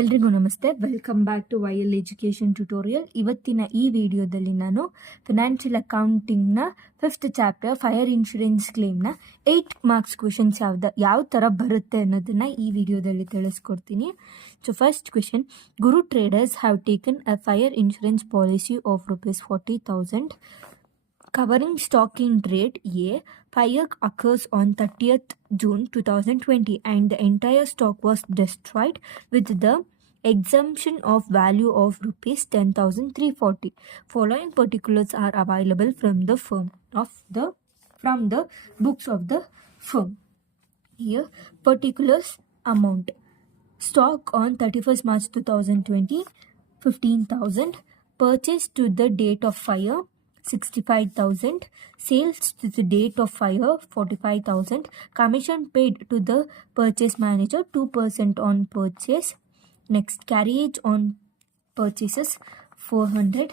ಎಲ್ರಿಗೂ ನಮಸ್ತೆ. Welcome back to YL education tutorial. ಇವತ್ತಿನ ಈ ವಿಡಿಯೋದಲ್ಲಿ ನಾನು ಫಿನಾನ್ಷಿಯಲ್ ಅಕೌಂಟಿಂಗ್ನ 5th ಚಾಪ್ಟರ್ ಫೈರ್ ಇನ್ಶೂರೆನ್ಸ್ ಕ್ಲೇಮ್ನ 8 ಮಾರ್ಕ್ಸ್ ಕ್ವೆಶನ್ಸ್ ಯಾವ ಥರ ಬರುತ್ತೆ ಅನ್ನೋದನ್ನು ಈ ವಿಡಿಯೋದಲ್ಲಿ ತಿಳಿಸ್ಕೊಡ್ತೀನಿ. So first question, Guru traders have taken a fire insurance policy of ₹40,000 covering stock in trade A. Fire occurs on 30th June 2020 and the entire stock was destroyed with the exemption of value of ₹10,340. Following particulars are available from the books of the firm. Here, particulars: amount. Stock on 31st March 2020, 15,000. Purchase to the date of fire, 65,000. Sales to the date of fire, 45,000. Commission paid to the purchase manager, 2% on purchase. Next, carriage on purchases, 400.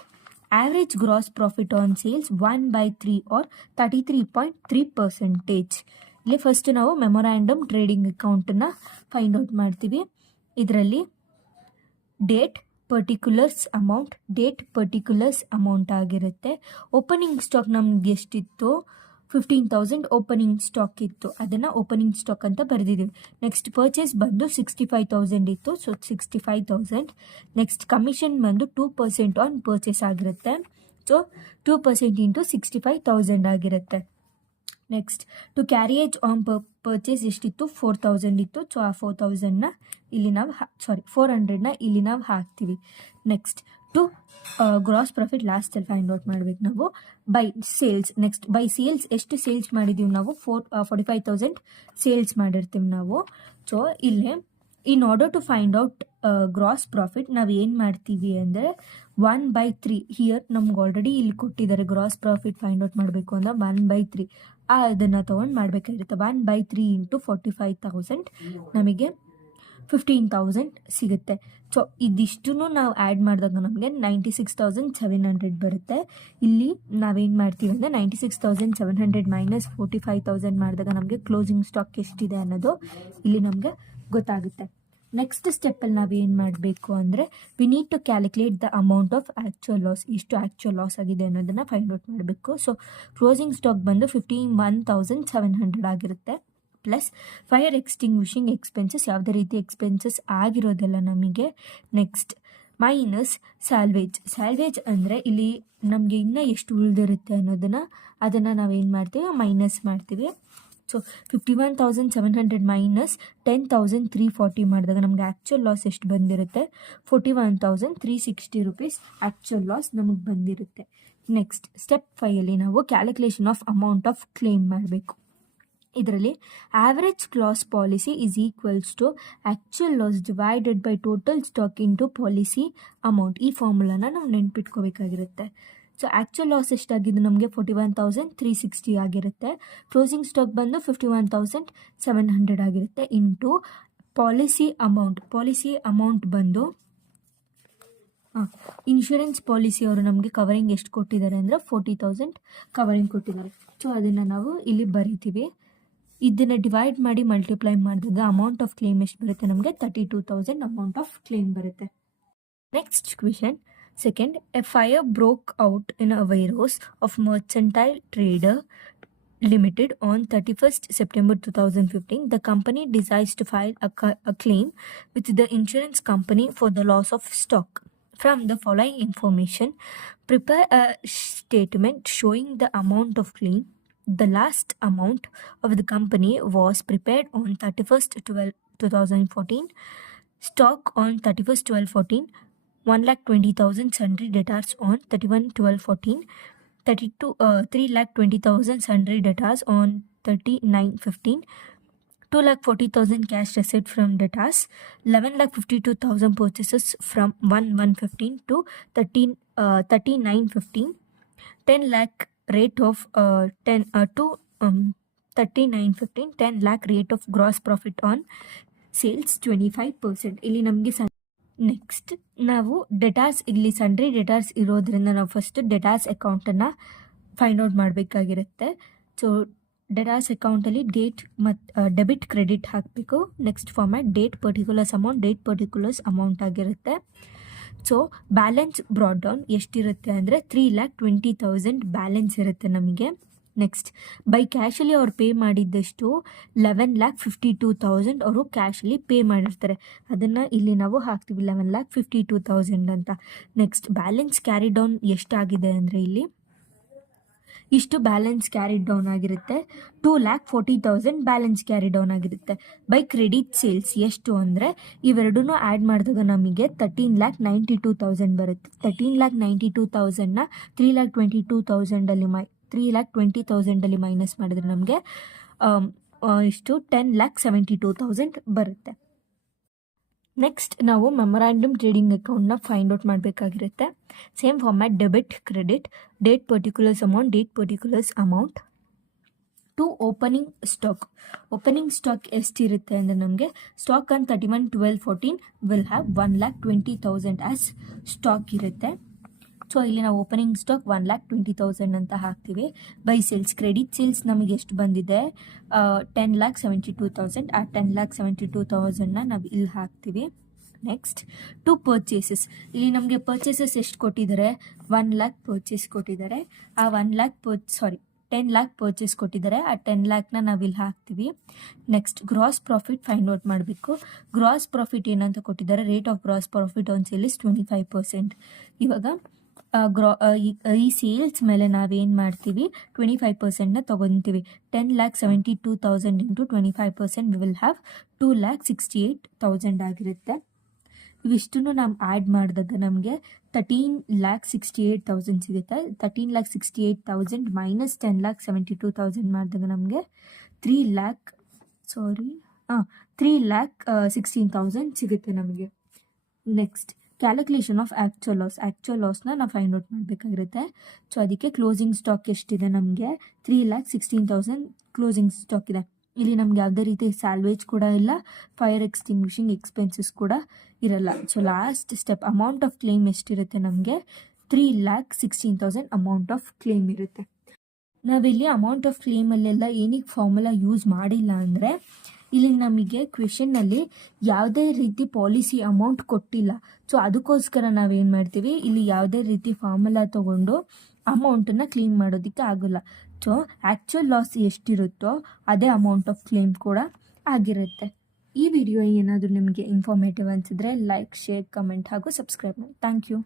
Average gross profit on sales, 1/3 or 33.3%. ಇಲ್ಲಿ first ನಾವು memorandum trading ಅಕೌಂಟನ್ನು find out ಮಾಡ್ತೀವಿ. ಇದರಲ್ಲಿ date particulars amount ಆಗಿರುತ್ತೆ. Opening stock ನಮ್ಗೆ ಎಷ್ಟಿತ್ತು? 15,000 opening stock ಇತ್ತು, ಅದನ್ನು ಓಪನಿಂಗ್ ಸ್ಟಾಕ್ ಅಂತ ಬರೆದಿದ್ದೀವಿ. ನೆಕ್ಸ್ಟ್ ಪರ್ಚೇಸ್ ಬಂದು 65,000 ಇತ್ತು, ಸೊ 65,000. ನೆಕ್ಸ್ಟ್ ಕಮಿಷನ್ ಬಂದು 2% ಆನ್ ಪರ್ಚೇಸ್ ಆಗಿರುತ್ತೆ, ಸೊ 2% ಇಂಟು 65,000 ಆಗಿರುತ್ತೆ. Next to carriage on purchase ಎಷ್ಟಿತ್ತು? 4,000 ಇತ್ತು, ಸೊ ಆ 4,000ನ ಇಲ್ಲಿ ನಾವು 400ನ ಇಲ್ಲಿ ನಾವು ಹಾಕ್ತೀವಿ. ನೆಕ್ಸ್ಟ್ ಟು ಗ್ರಾಸ್ ಪ್ರಾಫಿಟ್ ಲಾಸ್ಟಲ್ಲಿ ಫೈಂಡ್ ಔಟ್ ಮಾಡ್ಬೇಕು ನಾವು. By sales, next by sales ಎಷ್ಟು ಸೇಲ್ಸ್ ಮಾಡಿದ್ದೀವಿ ನಾವು? 45,000 ಸೇಲ್ಸ್ ಮಾಡಿರ್ತೀವಿ ನಾವು. ಸೊ ಇಲ್ಲೇ in order to find out gross profit ನಾವು ಏನು ಮಾಡ್ತೀವಿ ಅಂದರೆ 1/3. ಹಿಯರ್ ನಮ್ಗೆ ಆಲ್ರೆಡಿ ಇಲ್ಲಿ ಕೊಟ್ಟಿದ್ದಾರೆ ಗ್ರಾಸ್ ಪ್ರಾಫಿಟ್ ಫೈಂಡ್ ಔಟ್ ಮಾಡಬೇಕು ಅಂದ್ರೆ 1/3 ಅದನ್ನು ತೊಗೊಂಡು ಮಾಡಬೇಕಾಗಿರುತ್ತೆ. 1/3 ಇಂಟು 45,000 ನಮಗೆ 15,000 ಸಿಗುತ್ತೆ. ಸೊ ಇದಿಷ್ಟು ನಾವು ಆ್ಯಡ್ ಮಾಡಿದಾಗ ನಮಗೆ 96,700 ಬರುತ್ತೆ. ಇಲ್ಲಿ ನಾವೇನು ಮಾಡ್ತೀವಿ ಅಂದರೆ 96,700 ಮೈನಸ್ 45,000 ಮಾಡಿದಾಗ ನಮಗೆ ಕ್ಲೋಸಿಂಗ್ ಸ್ಟಾಕ್ ಎಷ್ಟಿದೆ ಅನ್ನೋದು ಇಲ್ಲಿ ನಮಗೆ ಗೊತ್ತಾಗುತ್ತೆ. ನೆಕ್ಸ್ಟ್ ಸ್ಟೆಪ್ಪಲ್ಲಿ ನಾವೇನು ಮಾಡಬೇಕು ಅಂದರೆ we need to calculate the amount of actual loss. ಎಷ್ಟು ಆ್ಯಕ್ಚುಯಲ್ ಲಾಸ್ ಆಗಿದೆ ಅನ್ನೋದನ್ನು ಫೈಂಡ್ ಔಟ್ ಮಾಡಬೇಕು. ಸೊ ಕ್ಲೋಸಿಂಗ್ ಸ್ಟಾಕ್ ಬಂದು 51,700 ಆಗಿರುತ್ತೆ. ಪ್ಲಸ್ ಫೈರ್ ಎಕ್ಸ್ಟಿಂಗ್ವಿಷಿಂಗ್ ಎಕ್ಸ್ಪೆನ್ಸಸ್, ಯಾವುದೇ ರೀತಿ ಎಕ್ಸ್ಪೆನ್ಸಸ್ ಆಗಿರೋದೆಲ್ಲ ನಮಗೆ. ನೆಕ್ಸ್ಟ್ ಮೈನಸ್ ಸ್ಯಾಲ್ವೇಜ್ ಅಂದರೆ ಇಲ್ಲಿ ನಮಗೆ ಇನ್ನೂ ಎಷ್ಟು ಉಳಿದಿರುತ್ತೆ ಅದನ್ನು ನಾವೇನು ಮಾಡ್ತೀವಿ? ಮೈನಸ್ ಮಾಡ್ತೀವಿ. ಸೊ 51,700 ಮೈನಸ್ 10,340 ಮಾಡಿದಾಗ ನಮಗೆ ಆ್ಯಕ್ಚುಯಲ್ ಲಾಸ್ ಎಷ್ಟು ಬಂದಿರುತ್ತೆ? 41,360 ರೂಪೀಸ್ ಆ್ಯಕ್ಚುಯಲ್ ಲಾಸ್ ನಮಗೆ ಬಂದಿರುತ್ತೆ. ನೆಕ್ಸ್ಟ್ ಸ್ಟೆಪ್ 5ಅಲ್ಲಿ ನಾವು calculation of amount of claim ಮಾಡಬೇಕು. ಇದರಲ್ಲಿ average clause policy is equals to actual loss divided by total stock into policy amount. ಈ ಫಾರ್ಮುಲಾನ ನಾವು ನೆನ್ಪಿಟ್ಕೋಬೇಕಾಗಿರುತ್ತೆ. ಸೊ ಆ್ಯಕ್ಚುಯಲ್ ಲಾಸ್ ಎಷ್ಟಾಗಿದೆ ನಮಗೆ? 41,360 ಆಗಿರುತ್ತೆ. ಕ್ಲೋಸಿಂಗ್ ಸ್ಟಾಕ್ ಬಂದು 51,700 ಆಗಿರುತ್ತೆ ಇಂಟು ಪಾಲಿಸಿ ಅಮೌಂಟ್ ಬಂದು ಇನ್ಶೂರೆನ್ಸ್ ಪಾಲಿಸಿ ಅವರು ನಮಗೆ ಕವರಿಂಗ್ ಎಷ್ಟು ಕೊಟ್ಟಿದ್ದಾರೆ ಅಂದರೆ 40,000 ಕವರಿಂಗ್ ಕೊಟ್ಟಿದ್ದಾರೆ. ಸೊ ಅದನ್ನು ನಾವು ಇಲ್ಲಿ ಬರಿತೀವಿ. ಇದನ್ನು ಡಿವೈಡ್ ಮಾಡಿ ಮಲ್ಟಿಪ್ಲೈ ಮಾಡಿದಾಗ ಅಮೌಂಟ್ ಆಫ್ ಕ್ಲೇಮ್ ಎಷ್ಟು ಬರುತ್ತೆ? ನಮಗೆ 32,000 ಅಮೌಂಟ್ ಆಫ್ ಕ್ಲೇಮ್ ಬರುತ್ತೆ. Next question, second, a fire broke out in a warehouse of Mercantile Trader Limited on 31st September 2015. The company decides to file a claim with the insurance company for the loss of stock. From the following information, prepare a statement showing the amount of claim. The last amount of the company was prepared on 31st 12/2014. Stock on 31st 12/14. 1,20,000 sundry debtors on 31/12/14. 3,20,000 sundry debtors on 39/15. 2,40,000 cash receipt from debtors. 11,52,000 purchases from 1/1/15 to 39/15. 10 lakh rate of 39/15. 10 lakh rate of gross profit on sales 25%. ಇಲ್ಲಿ ನಮಗೆ next ನಾವು ಡೆಟಾರ್ಸ್, ಇಲ್ಲಿ sundry ಡೆಟಾರ್ಸ್ ಇರೋದ್ರಿಂದ ನಾವು first ಡೆಟಾರ್ಸ್ ಅಕೌಂಟನ್ನು find out ಮಾಡಬೇಕಾಗಿರುತ್ತೆ. So ಡೆರಾಸ್ ಅಕೌಂಟಲ್ಲಿ date ಮತ್ತು debit credit ಹಾಕಬೇಕು. Next format date particulars amount ಆಗಿರುತ್ತೆ. ಸೊ ಬ್ಯಾಲೆನ್ಸ್ ಬ್ರಾಡ್ ಡೌನ್ ಎಷ್ಟಿರುತ್ತೆ ಅಂದರೆ 3,20,000 ಬ್ಯಾಲೆನ್ಸ್ ಇರುತ್ತೆ ನಮಗೆ. ನೆಕ್ಸ್ಟ್ ಬೈ ಕ್ಯಾಶಲ್ಲಿ ಅವ್ರು ಪೇ ಮಾಡಿದ್ದಷ್ಟು 11,52,000 ಅವರು ಕ್ಯಾಶಲ್ಲಿ ಪೇ ಮಾಡಿರ್ತಾರೆ. ಅದನ್ನು ಇಲ್ಲಿ ನಾವು ಹಾಕ್ತೀವಿ 11,52,000 ಅಂತ. ನೆಕ್ಸ್ಟ್ ಬ್ಯಾಲೆನ್ಸ್ ಕ್ಯಾರಿ ಡೌನ್ ಎಷ್ಟಾಗಿದೆ ಅಂದರೆ ಇಲ್ಲಿ ಇಷ್ಟು ಬ್ಯಾಲೆನ್ಸ್ ಕ್ಯಾರಿ ಡೌನ್ ಆಗಿರುತ್ತೆ. 2,40,000 ಬ್ಯಾಲೆನ್ಸ್ ಕ್ಯಾರಿ ಡೌನ್ ಆಗಿರುತ್ತೆ. ಬೈ ಕ್ರೆಡಿಟ್ ಸೇಲ್ಸ್ ಎಷ್ಟು ಅಂದರೆ ಇವೆರಡೂ ಆ್ಯಡ್ ಮಾಡಿದಾಗ ನಮಗೆ 13,92,000 ಬರುತ್ತೆ. 13,92,000ನ 3,20,000 ಮೈನಸ್ ಮಾಡಿದ್ರೆ ನಮಗೆ ಇಷ್ಟು 10,72,000 ಬರುತ್ತೆ. ನೆಕ್ಸ್ಟ್ ನಾವು ಮೆಮೊರಾಂಡಮ್ ಟ್ರೇಡಿಂಗ್ ಅಕೌಂಟ್ನ ಫೈಂಡ್ ಔಟ್ ಮಾಡಬೇಕಾಗಿರುತ್ತೆ. Same format debit credit date particulars amount to opening stock ಎಷ್ಟಿರುತ್ತೆ ಅಂದರೆ ನಮಗೆ stock on 31/12/14 will have 1,20,000 as stock ಇರುತ್ತೆ. ಸೊ ಇಲ್ಲಿ ನಾವು ಓಪನಿಂಗ್ ಸ್ಟಾಕ್ 1,20,000 ಅಂತ ಹಾಕ್ತೀವಿ. ಬೈ ಸೇಲ್ಸ್ ಕ್ರೆಡಿಟ್ ಸೇಲ್ಸ್ ನಮಗೆ ಎಷ್ಟು ಬಂದಿದೆ 10,72,000. ಆ 10,72,000ನ ನಾವು ಇಲ್ಲಿ ಹಾಕ್ತೀವಿ. ನೆಕ್ಸ್ಟ್ ಟು ಪರ್ಚೇಸಸ್, ಇಲ್ಲಿ ನಮಗೆ ಪರ್ಚೇಸಸ್ ಎಷ್ಟು ಕೊಟ್ಟಿದ್ದಾರೆ 1 lakh ಪರ್ಚೇಸ್ ಕೊಟ್ಟಿದ್ದಾರೆ. ಆ 10 lakh ಪರ್ಚೇಸ್ ಕೊಟ್ಟಿದ್ದಾರೆ. ಆ 10 lakhನ ನಾವು ಇಲ್ಲಿ ಹಾಕ್ತೀವಿ. Next gross profit find out ಮಾಡಬೇಕು. ಗ್ರಾಸ್ ಪ್ರಾಫಿಟ್ ಏನಂತ ಕೊಟ್ಟಿದ್ದಾರೆ, rate of gross profit on sale is 25%. ಇವಾಗ ಈ ಸೇಲ್ಸ್ ಮೇಲೆ ನಾವೇನು ಮಾಡ್ತೀವಿ 25%ನ ತೊಗೊತೀವಿ. 10,72,000 ಇಂಟು 25% ವಿ ವಿಲ್ ಹ್ಯಾವ್ 2,68,000 ಆಗಿರುತ್ತೆ. ಇವಿಷ್ಟನ್ನು ನಾವು ಆ್ಯಡ್ ಮಾಡಿದಾಗ ನಮಗೆ 13,68,000 ಸಿಗುತ್ತೆ. 13,68,000 ಮೈನಸ್ 10,72,000 ಮಾಡಿದಾಗ ನಮಗೆ 3,16,000 ಸಿಗುತ್ತೆ ನಮಗೆ. ನೆಕ್ಸ್ಟ್ ಕ್ಯಾಲ್ಕುಲೇಷನ್ ಆಫ್ ಆ್ಯಕ್ಚುಯಲ್ ಲಾಸ್ನ ನಾವು ಫೈಂಡ್ ಔಟ್ ಮಾಡಬೇಕಾಗಿರುತ್ತೆ. ಸೊ ಅದಕ್ಕೆ ಕ್ಲೋಸಿಂಗ್ ಸ್ಟಾಕ್ ಎಷ್ಟಿದೆ ನಮಗೆ 3,16,000 ಕ್ಲೋಸಿಂಗ್ ಸ್ಟಾಕ್ ಇದೆ. ಇಲ್ಲಿ ನಮ್ಗೆ ಯಾವುದೇ ರೀತಿ ಸ್ಯಾಲ್ವೇಜ್ ಕೂಡ ಇಲ್ಲ, ಫೈರ್ ಎಕ್ಸ್ಟಿಂಗ್ವಿಷಿಂಗ್ ಎಕ್ಸ್ಪೆನ್ಸಸ್ ಕೂಡ ಇರಲ್ಲ. So last step amount of claim ಎಷ್ಟಿರುತ್ತೆ ನಮಗೆ 3,16,000 ಅಮೌಂಟ್ ಆಫ್ ಕ್ಲೇಮ್ ಇರುತ್ತೆ. ನಾವಿಲ್ಲಿ ಅಮೌಂಟ್ ಆಫ್ ಕ್ಲೇಮಲ್ಲೆಲ್ಲ ಏನಕ್ಕೆ ಫಾರ್ಮುಲಾ ಯೂಸ್ ಮಾಡಿಲ್ಲ ಅಂದರೆ ಇಲ್ಲಿ ನಮಗೆ ಕ್ವೆಶನ್ನಲ್ಲಿ ಯಾವುದೇ ರೀತಿ ಪಾಲಿಸಿ ಅಮೌಂಟ್ ಕೊಟ್ಟಿಲ್ಲ. ಸೊ ಅದಕ್ಕೋಸ್ಕರ ನಾವೇನು ಮಾಡ್ತೀವಿ, ಇಲ್ಲಿ ಯಾವುದೇ ರೀತಿ ಫಾರ್ಮುಲಾ ತೊಗೊಂಡು ಅಮೌಂಟನ್ನು ಕ್ಲೇಮ್ ಮಾಡೋದಕ್ಕೆ ಆಗೋಲ್ಲ. ಸೊ ಆ್ಯಕ್ಚುಯಲ್ ಲಾಸ್ ಎಷ್ಟಿರುತ್ತೋ ಅದೇ ಅಮೌಂಟ್ ಆಫ್ ಕ್ಲೇಮ್ ಕೂಡ ಆಗಿರುತ್ತೆ. ಈ ವಿಡಿಯೋ ಏನಾದರೂ ನಿಮಗೆ ಇನ್ಫಾರ್ಮೇಟಿವ್ ಅನಿಸಿದ್ರೆ ಲೈಕ್, ಶೇರ್, ಕಮೆಂಟ್ ಹಾಗೂ ಸಬ್ಸ್ಕ್ರೈಬ್ ಮಾಡಿ. Thank you.